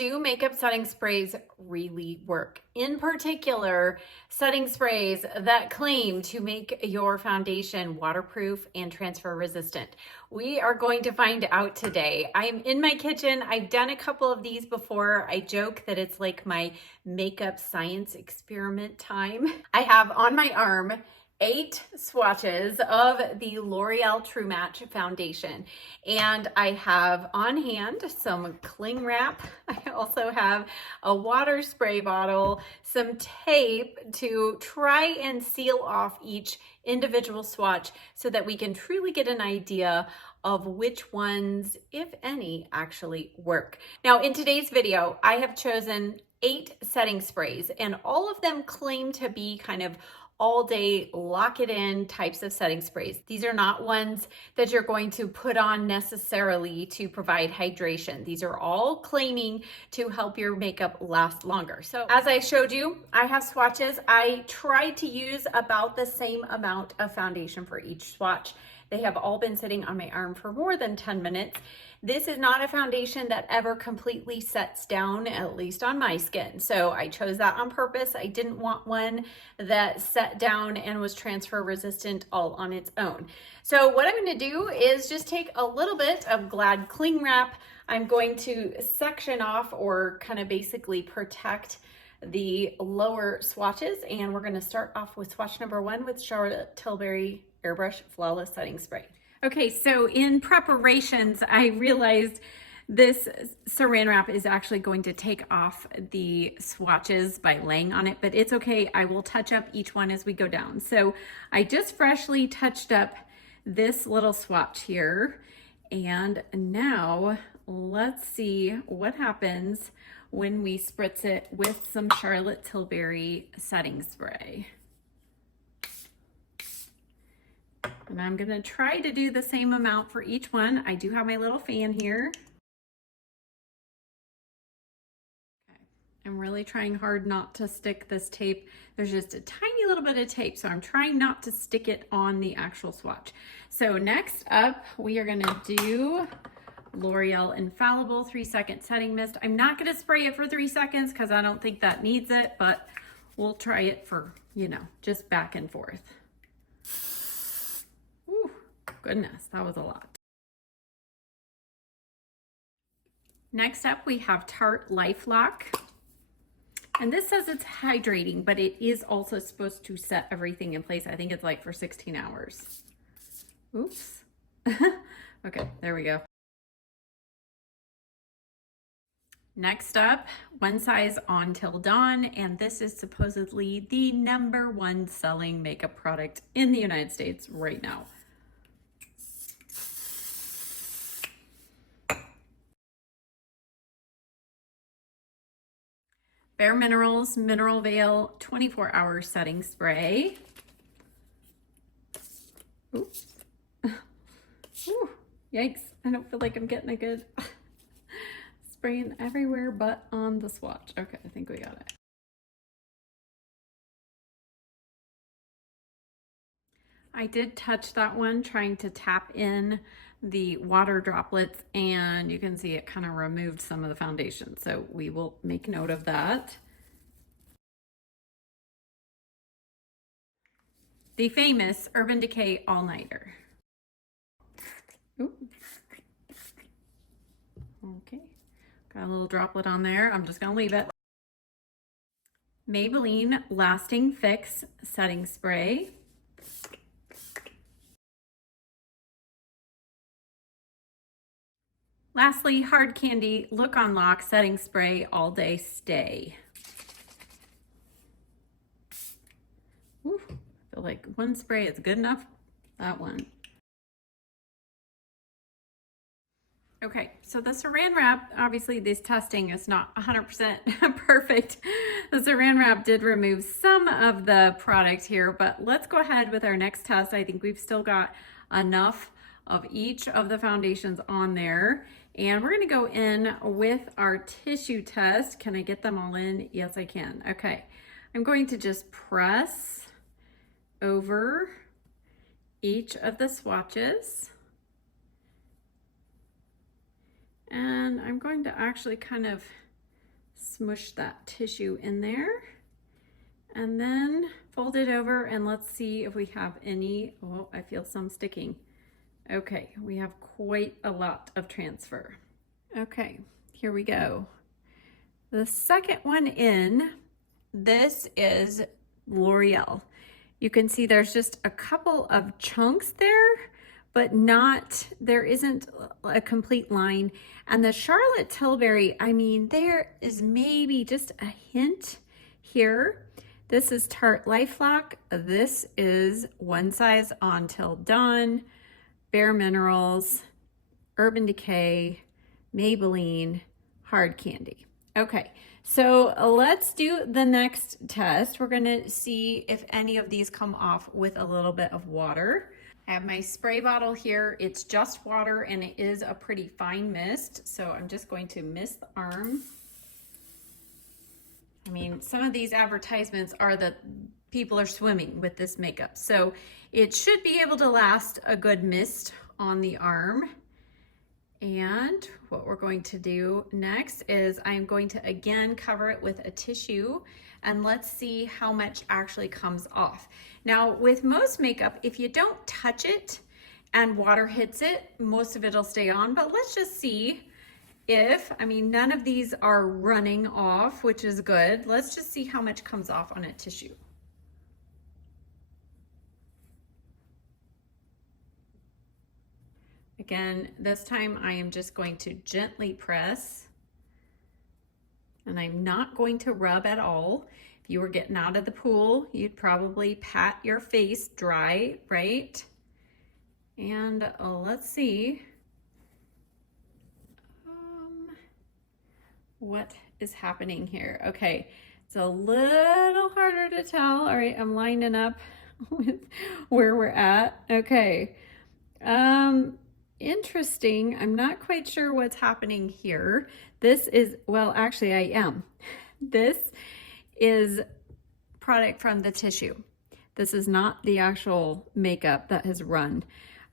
Do makeup setting sprays really work? In particular, setting sprays that claim to make your foundation waterproof and transfer resistant. We are going to find out today. I'm in my kitchen. I've done a couple of these before. I joke that it's like my makeup science experiment time. I have on my arm 8 swatches of the L'Oréal True Match foundation, and I have on hand some cling wrap. I also have a water spray bottle, some tape to try and seal off each individual swatch so that we can truly get an idea of which ones, if any, actually work. Now, in today's video, I have chosen 8 setting sprays, and all of them claim to be kind of all day lock it in types of setting sprays. These are not ones that you're going to put on necessarily to provide hydration. These are all claiming to help your makeup last longer. So as I showed you, I have swatches. I tried to use about the same amount of foundation for each swatch. They have all been sitting on my arm for more than 10 minutes. This is not a foundation that ever completely sets down, at least on my skin. So I chose that on purpose. I didn't want one that set down and was transfer resistant all on its own. So what I'm going to do is just take a little bit of Glad cling wrap. I'm going to section off or kind of basically protect the lower swatches. And we're going to start off with swatch number 1 with Charlotte Tilbury Airbrush Flawless Setting Spray. Okay, so in preparations, I realized this saran wrap is actually going to take off the swatches by laying on it, but it's okay. I will touch up each one as we go down. So I just freshly touched up this little swatch here. And now let's see what happens when we spritz it with some Charlotte Tilbury setting spray. And I'm gonna try to do the same amount for each one. I do have my little fan here. Okay. I'm really trying hard not to stick this tape. There's just a tiny little bit of tape, so I'm trying not to stick it on the actual swatch. So next up, we are gonna do L'Oreal Infallible 3-second setting mist. I'm not gonna spray it for 3 seconds because I don't think that needs it, but we'll try it for, you know, just back and forth. Goodness, that was a lot. Next up, we have Tarte Life Lock. And this says it's hydrating, but it is also supposed to set everything in place. I think it's like for 16 hours. Oops. Okay, there we go. Next up, One Size On Til Dawn, and this is supposedly the #1 selling makeup product in the United States right now. Bare Minerals Mineral Veil 24-hour setting spray. Oops. Ooh, yikes. I don't feel like I'm getting a good spraying everywhere but on the swatch. Okay, I think we got it. I did touch that one trying to tap in the water droplets, and you can see it kind of removed some of the foundation. So we will make note of that. The famous Urban Decay All Nighter. Ooh. Okay, got a little droplet on there. I'm just gonna leave it. Maybelline Lasting Fix Setting Spray. Lastly, Hard Candy Look on Lock Setting Spray All Day Stay. Ooh, I feel like one spray is good enough. That one. Okay, so the saran wrap, obviously this testing is not 100% perfect. The saran wrap did remove some of the product here, but let's go ahead with our next test. I think we've still got enough of each of the foundations on there. And we're gonna go in with our tissue test. Can I get them all in? Yes, I can. Okay, I'm going to just press over each of the swatches. And I'm going to actually kind of smush that tissue in there and then fold it over, and let's see if we have any. Oh, I feel some sticking. Okay, we have quite a lot of transfer. Okay, here we go. The second one in, this is L'Oreal. You can see there's just a couple of chunks there, but there isn't a complete line. And the Charlotte Tilbury, I mean, there is maybe just a hint here. This is Tarte LifeLock. This is One Size On Til Dawn, Bare Minerals, Urban Decay, Maybelline, Hard Candy. Okay, so let's do the next test. We're gonna see if any of these come off with a little bit of water. I have my spray bottle here. It's just water and it is a pretty fine mist. So I'm just going to mist the arm. I mean, some of these advertisements are that people are swimming with this makeup. So it should be able to last a good mist on the arm. And what we're going to do next is I'm going to again cover it with a tissue, and let's see how much actually comes off. Now with most makeup, if you don't touch it and water hits it, most of it'll stay on, but let's just see if, I mean, none of these are running off, which is good. Let's just see how much comes off on a tissue. Again, this time I am just going to gently press, and I'm not going to rub at all. If you were getting out of the pool, you'd probably pat your face dry, right? And let's see what is happening here. Okay, it's a little harder to tell. All right, I'm lining up with where we're at. Okay. Interesting. I'm not quite sure what's happening here. This is, well, actually I am. This is product from the tissue. This is not the actual makeup that has run.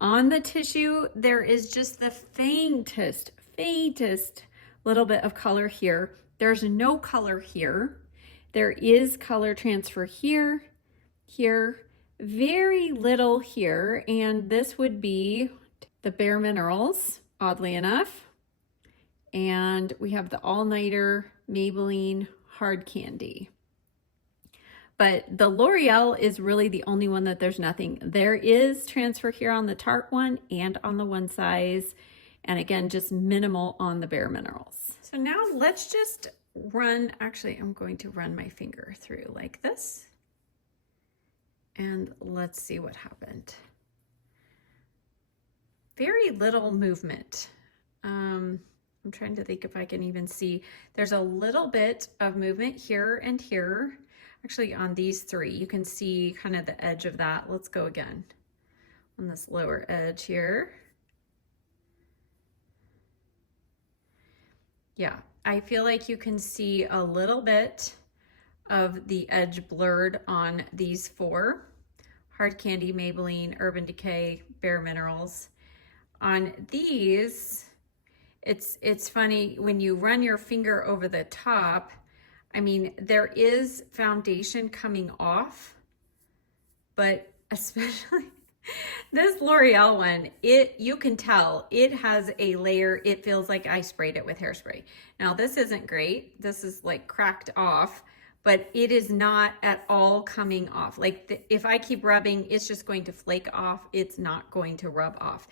On the tissue, there is just the faintest little bit of color here. There's no color here. There is color transfer here, here, very little here, and this would be the Bare Minerals, oddly enough. And we have the All Nighter Maybelline Hard Candy. But the L'Oreal is really the only one that there's nothing. There is transfer here on the Tarte one and on the One Size. And again, just minimal on the Bare Minerals. So now let's just run, actually, I'm going to run my finger through like this. And let's see what happened. Very little movement. I'm trying to think if I can even see. There's a little bit of movement here and here. Actually, on these three, you can see kind of the edge of that. Let's go again on this lower edge here. Yeah, I feel like you can see a little bit of the edge blurred on these four. Hard Candy, Maybelline, Urban Decay, Bare Minerals. On these, it's funny when you run your finger over the top. I mean, there is foundation coming off, but especially this L'Oreal one, you can tell it has a layer. It feels like I sprayed it with hairspray. Now this isn't great. This is like cracked off, but it is not at all coming off. Like if I keep rubbing, it's just going to flake off. It's not going to rub off.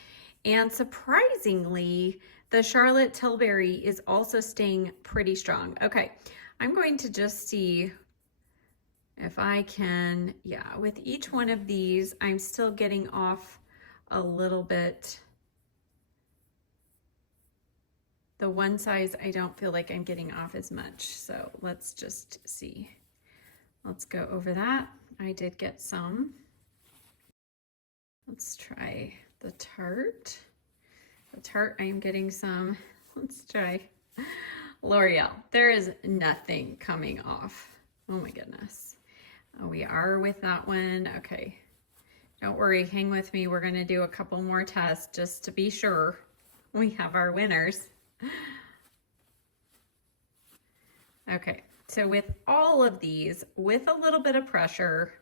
And surprisingly, the Charlotte Tilbury is also staying pretty strong. Okay, I'm going to just see if I can, yeah, with each one of these, I'm still getting off a little bit. The One Size, I don't feel like I'm getting off as much. So let's just see. Let's go over that. I did get some. Let's try the Tarte. The Tarte, I am getting some. Let's try L'Oreal. There is nothing coming off. Oh my goodness. Oh, we are with that one. Okay. Don't worry, hang with me. We're gonna do a couple more tests just to be sure we have our winners. Okay, so with all of these, with a little bit of pressure,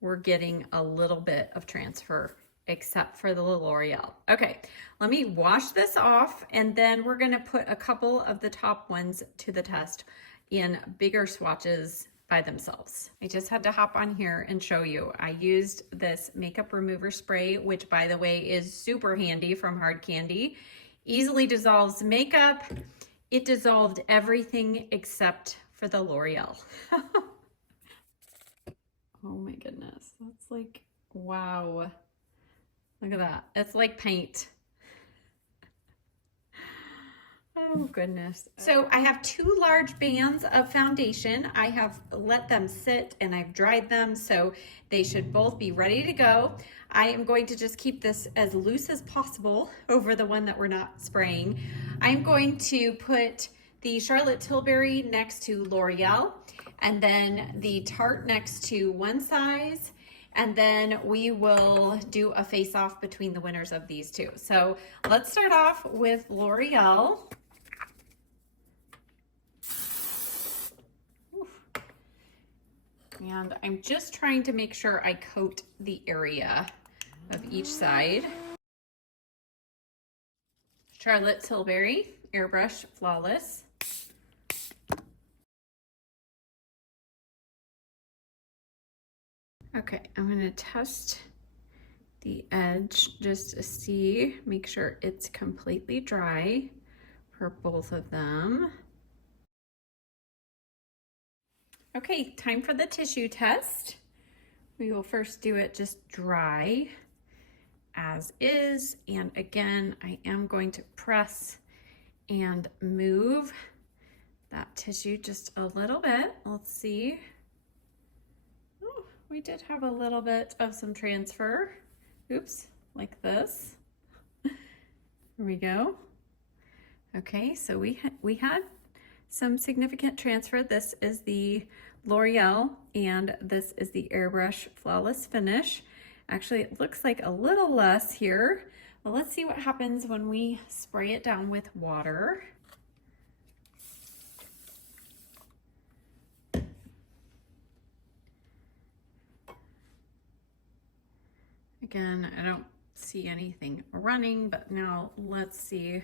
we're getting a little bit of transfer, except for the L'Oreal. Okay, let me wash this off, and then we're gonna put a couple of the top ones to the test in bigger swatches by themselves. I just had to hop on here and show you. I used this makeup remover spray, which by the way is super handy from Hard Candy. Easily dissolves makeup. It dissolved everything except for the L'Oreal. Oh my goodness, that's like, wow. Look at that, it's like paint. Oh goodness. So I have 2 large bands of foundation. I have let them sit and I've dried them, so they should both be ready to go. I am going to just keep this as loose as possible over the one that we're not spraying. I'm going to put the Charlotte Tilbury next to L'Oreal, and then the Tarte next to One Size, and then we will do a face-off between the winners of these two. So let's start off with L'Oreal. And I'm just trying to make sure I coat the area of each side. Charlotte Tilbury Airbrush Flawless. Okay, I'm gonna test the edge just to see, make sure it's completely dry for both of them. Okay, time for the tissue test. We will first do it just dry as is. And again, I am going to press and move that tissue just a little bit. Let's see. Oh, we did have a little bit of some transfer. Oops, like this. There we go. Okay, so we had some significant transfer. This is the L'Oreal and this is the Airbrush Flawless Finish. Actually, it looks like a little less here. Well, let's see what happens when we spray it down with water. Again, I don't see anything running, but now let's see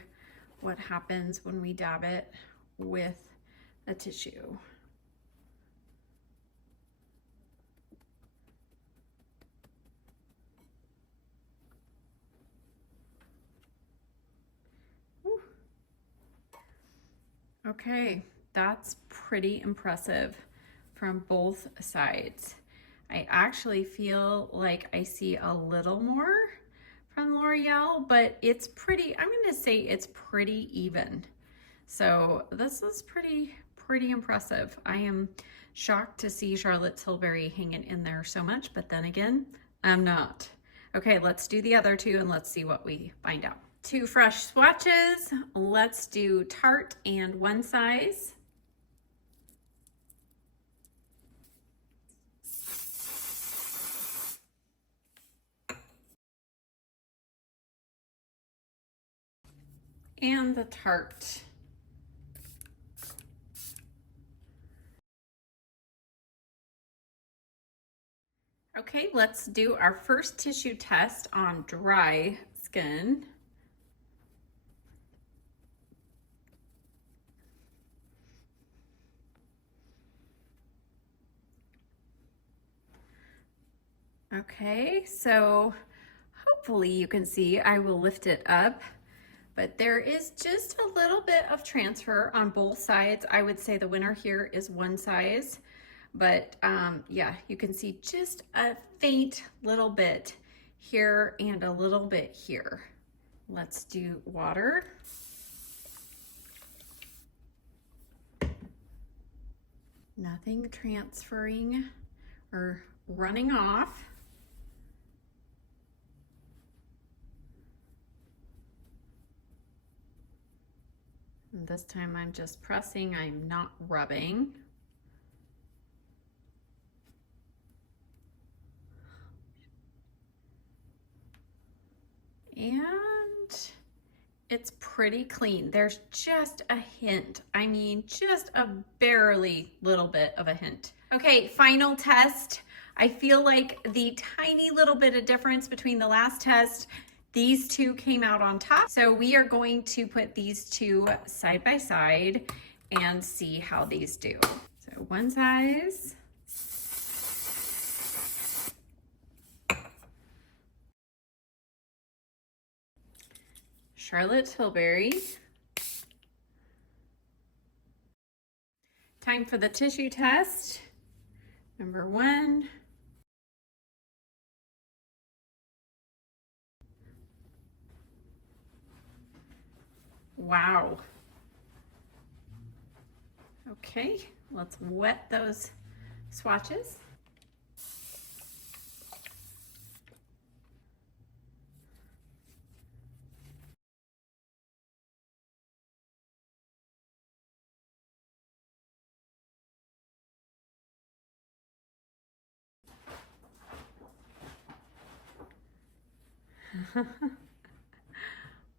what happens when we dab it with a tissue. Whew. Okay, that's pretty impressive from both sides. I actually feel like I see a little more from L'Oreal, but it's pretty, I'm gonna say it's pretty even. So this is pretty impressive. I am shocked to see Charlotte Tilbury hanging in there so much, but then again, I'm not. Okay, let's do the other two and let's see what we find out. 2 fresh swatches. Let's do Tarte and One Size. And the Tarte. Okay, let's do our first tissue test on dry skin. Okay, so hopefully you can see, I will lift it up, but there is just a little bit of transfer on both sides. I would say the winner here is One Size, but yeah, you can see just a faint little bit here and a little bit here. Let's do water. Nothing transferring or running off. And this time I'm just pressing, I'm not rubbing. And It's pretty clean. There's just a hint. I mean, just a barely little bit of a hint. Okay, final test. I feel like the tiny little bit of difference between the last test, these two came out on top. So we are going to put these two side by side and see how these do. So one size. Charlotte Tilbury. Time for the tissue test. Number 1. Wow. Okay, let's wet those swatches.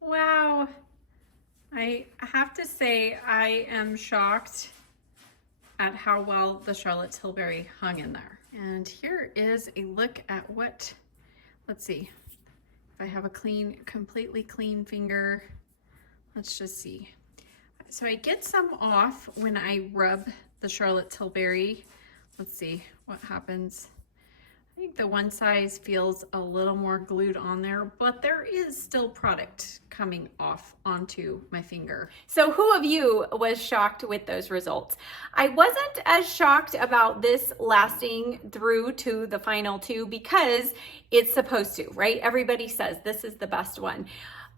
Wow. I have to say I am shocked at how well the Charlotte Tilbury hung in there. And here is a look at what, let's see, if I have a clean, completely clean finger, let's just see. So I get some off when I rub the Charlotte Tilbury. Let's see what happens. I think the one size feels a little more glued on there, but there is still product coming off onto my finger. So who of you was shocked with those results? I wasn't as shocked about this lasting through to the final two because it's supposed to, right? Everybody says this is the best one.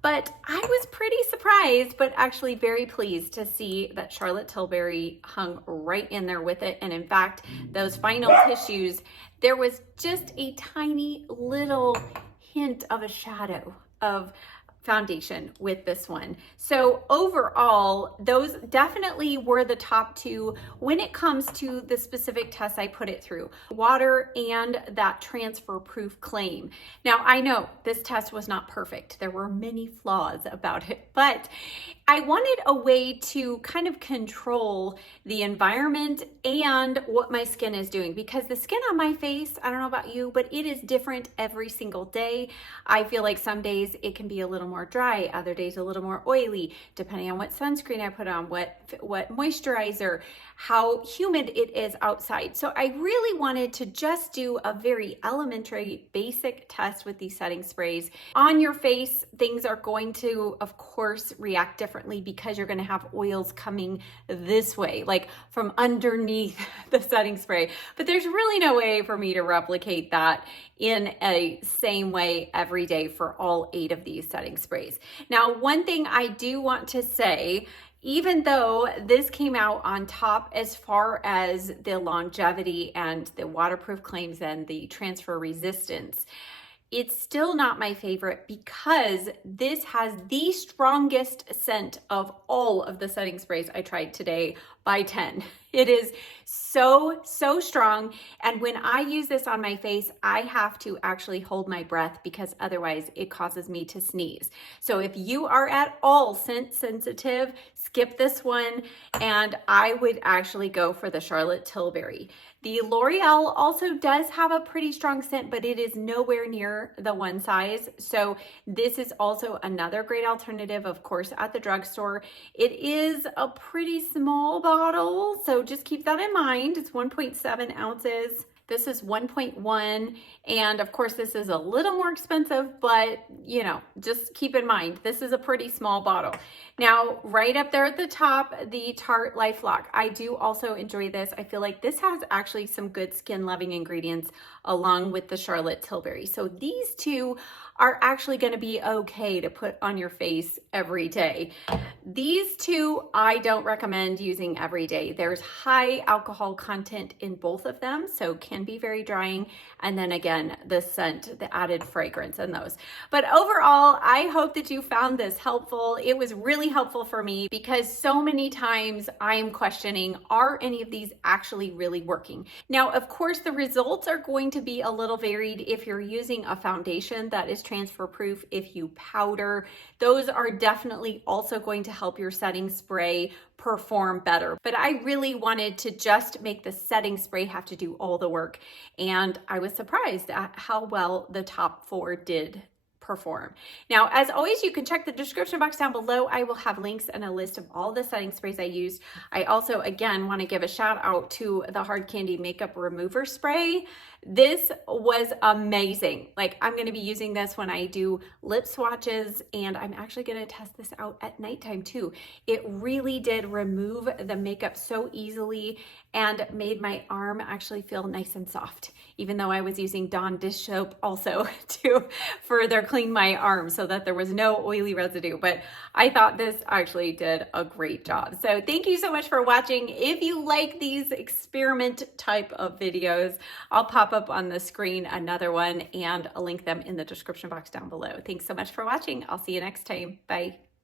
But I was pretty surprised, but actually very pleased to see that Charlotte Tilbury hung right in there with it. And in fact, those final tissues, there was just a tiny little hint of a shadow of foundation with this one. So overall, those definitely were the top two when it comes to the specific tests I put it through, water and that transfer proof claim. Now I know this test was not perfect. There were many flaws about it, but I wanted a way to kind of control the environment and what my skin is doing, because the skin on my face, I don't know about you, but it is different every single day. I feel like some days it can be a little more dry, other days a little more oily, depending on what sunscreen I put on, what moisturizer, how humid it is outside. So I really wanted to just do a very elementary basic test with these setting sprays. On your face, things are going to, of course, react differently because you're going to have oils coming this way, like from underneath the setting spray. But there's really no way for me to replicate that in a same way every day for all 8 of these setting sprays. Now, one thing I do want to say, even though this came out on top as far as the longevity and the waterproof claims and the transfer resistance, it's still not my favorite because this has the strongest scent of all of the setting sprays I tried today by 10. It is so strong. And when I use this on my face, I have to actually hold my breath because otherwise it causes me to sneeze. So if you are at all scent sensitive, skip this one. And I would actually go for the Charlotte Tilbury. The L'Oréal also does have a pretty strong scent, but it is nowhere near the one size. So this is also another great alternative, of course, at the drugstore. It is a pretty small bottle, so just keep that in mind. It's 1.7 ounces. This is 1.1, and of course this is a little more expensive, but you know, just keep in mind, this is a pretty small bottle. Now, right up there at the top, the Tarte LifeLock. I do also enjoy this. I feel like this has actually some good skin-loving ingredients along with the Charlotte Tilbury. So these two are actually going to be okay to put on your face every day. These two I don't recommend using every day. There's high alcohol content in both of them, so can be very drying. And then again, the scent, the added fragrance in those. But overall, I hope that you found this helpful. It was really really helpful for me because so many times I am questioning, are any of these actually really working? Now, of course, the results are going to be a little varied if you're using a foundation that is transfer proof. If you powder, those are definitely also going to help your setting spray perform better. But I really wanted to just make the setting spray have to do all the work. And I was surprised at how well the top 4 did perform. Now, as always, you can check the description box down below. I will have links and a list of all the setting sprays I used. I also, again, want to give a shout out to the Hard Candy Makeup Remover Spray. This was amazing. Like, I'm going to be using this when I do lip swatches, and I'm actually going to test this out at nighttime too. It really did remove the makeup so easily and made my arm actually feel nice and soft, even though I was using Dawn dish soap also to further clean my arm so that there was no oily residue. But I thought this actually did a great job. So thank you so much for watching. If you like these experiment type of videos, I'll pop up on the screen another one and I'll link them in the description box down below. Thanks so much for watching. I'll see you next time. Bye.